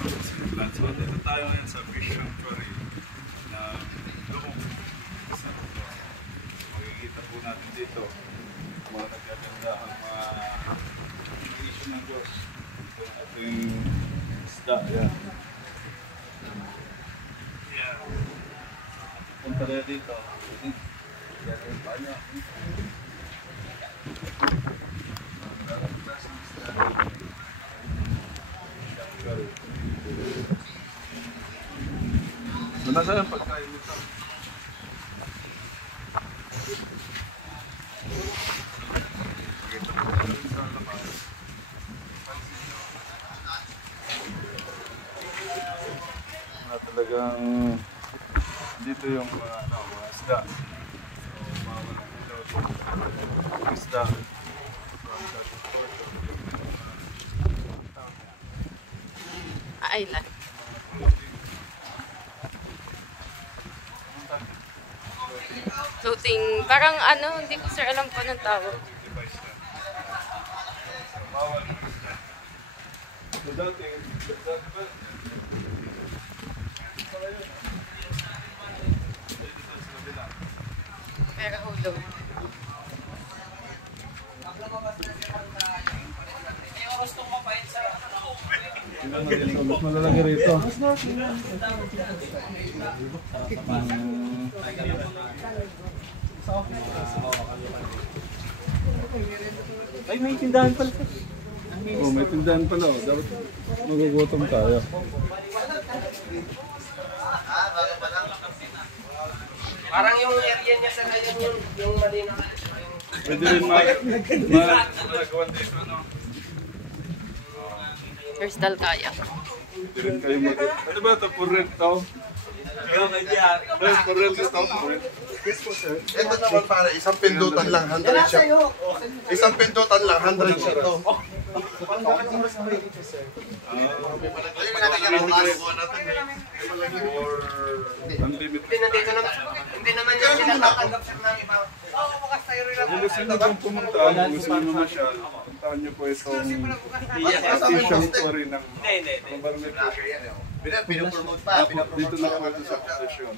harvesting plant. So dito tayo ngayon sa fish sanctuary na Lumok. Makikita po natin dito mga nagaganda ang mga issue ng Diyos. Ito yung ating isda. Yan. Yeah. Punta rin dito. Yan yung banyo. Nasaan ang pagkain nito? Talagang dito yung mga isda. So, mga isda. Island. Floating, parang ano, hindi ko sir alam po ng tawag. Pero hulog. Mas malalaki rito. Ay, may tindahan pala. Oh, may tindahan pala. Dapat magugutom tayo. Parang yung area niya sa ngayon yung mali na. Pwede rin magawan dito, no? Crystal kaya. Pwede rin kayo ano ba ito? For rent to? For rent ito? Ito naman para isang pindutan lang, 100 siya. Isang pindutan lang, 100 siya to. Hindi naman yung sila tatanggap sa mga iba. Kung gusto nyo pong pumunta, kung gusto nyo masyal, puntahan nyo po itong fish sanctuary ng Barangay Pusyo. Pinapromote pa. Dito na po ito sa posisyon.